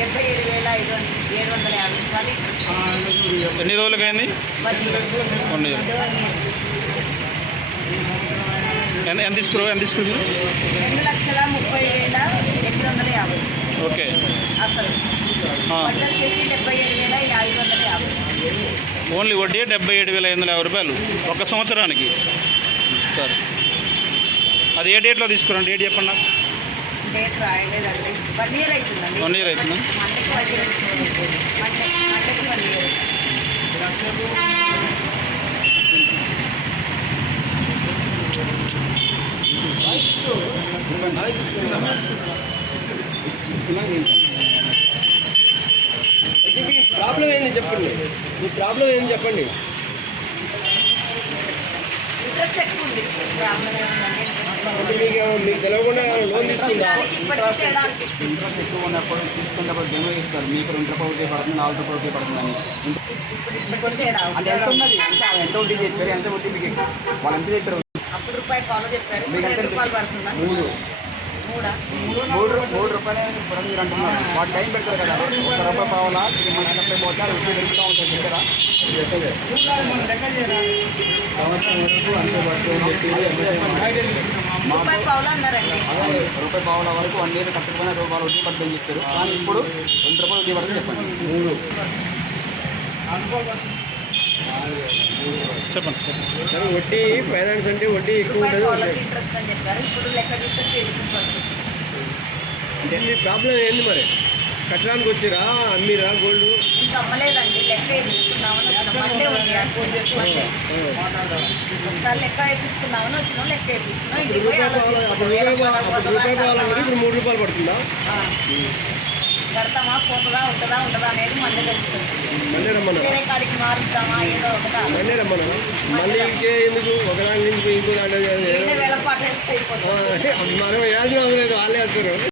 డెబ్బై ఏడు వేల ఐదు ఏడు వందల యాభై రూపాయలు. ఎన్ని రోజులకైంది కొన్ని ఎంత ఎంత తీసుకురు ఎంత తీసుకురు రెండు లక్షల ముప్పై వేల ఎనిమిది వందల యాభై ఓకే అసలు వచ్చేసి డెబ్బై ఏడు వేల ఐదు వందల యాభై ఓన్లీ వడ్డీ డెబ్బై ఏడు వేల ఐదు వందల యాభై రూపాయలు ఒక సంవత్సరానికి. సరే. అది ఏ డేట్లో తీసుకురండి? డేట్ చెప్పండి నాకు? డేట్ రాయలేదండి. వన్ ఇయర్ అవుతుందండి వన్ ఇయర్ అవుతుందా? మండేకి వన్ ఇయర్ మండే మండేకి వన్ ఇయర్ మీ ప్రాబ్లం ఏంది చెప్పండి? మీ ప్రాబ్లం ఏంది చెప్పండి మీకు ఏమో- మీకు తెలియకుండా లోన్ తీసుకుందా? ఇంట్రెస్ట్ ఎక్కువ ఉన్నప్పుడు తీసుకున్నప్పుడు జమ ఇస్తారు. మీకు రెండు రూపాయలు వడ్డీ పడుతుంది నాలుగు రూపాయలు వడ్డీ పడుతుందని. అంటే ఎంత ఉన్నది? ఎంత ఎంత వడ్డీ చెప్పారు? ఎంత వడ్డీ మీకు వాళ్ళు ఎంత చెప్పారు? అప్పుడు రూపాయలు మూడు. మూడా? రూపాయలు. ఇప్పుడు మీరు అంటున్నారు. వాడు టైం పెడతారు కదా. ఒక రూపాయి పావాలా? ఎనభై పోతే అది వచ్చి పెరుగుతూ ఉంటుంది దగ్గర సంవత్సరం వరకు అంతే పడుతుంది చెప్పి. మా రూపాయి పావులు అన్నారండి. అదే రూపాయి పావుల వరకు వన్ ఇయర్ కట్టుకునే రూపాయలు వడ్డీ పడుతుందని చెప్తారు కానీ ఇప్పుడు రెండు రూపాయలు వడ్డీ పడుతుంది చెప్పండి. మూడు. చెప్పండి. సరే వడ్డీ ఫైనాన్స్ అంటే వడ్డీ ఎక్కువ ఉంటుంది పావులకి ఇంట్రెస్ట్ అని చెప్పారు. ఇప్పుడు లెక్క చూస్తే కేజీ పడుతుంది. అంటే మీ ప్రాబ్లం ఏంది మరి? కట్టడానికి వచ్చిరా అమ్మిరా గోల్డ్? ఇంకా లెక్క వేయించుకున్నామని వచ్చినాం. మండే ఉంది మండే ఒకసారి లెక్క వేయించుకున్నామని వచ్చినాం లెక్క వేయించుకున్నాం. ఇంటికి పోయి మూడు కడతామా పోతుందా? ఉంటుందా? ఉండదా అనేది మండే తెలుస్తుంది. వేరే కాడికి మారుస్తామా ఏదో ఒకటా ఒకదాని నుంచి ఇంకో దాంట్లో వేరే వేల పాట వేస్తే అయిపోతుంది. మనం వేయాల్సిన అవసరం లేదు వాళ్ళే వేస్తారు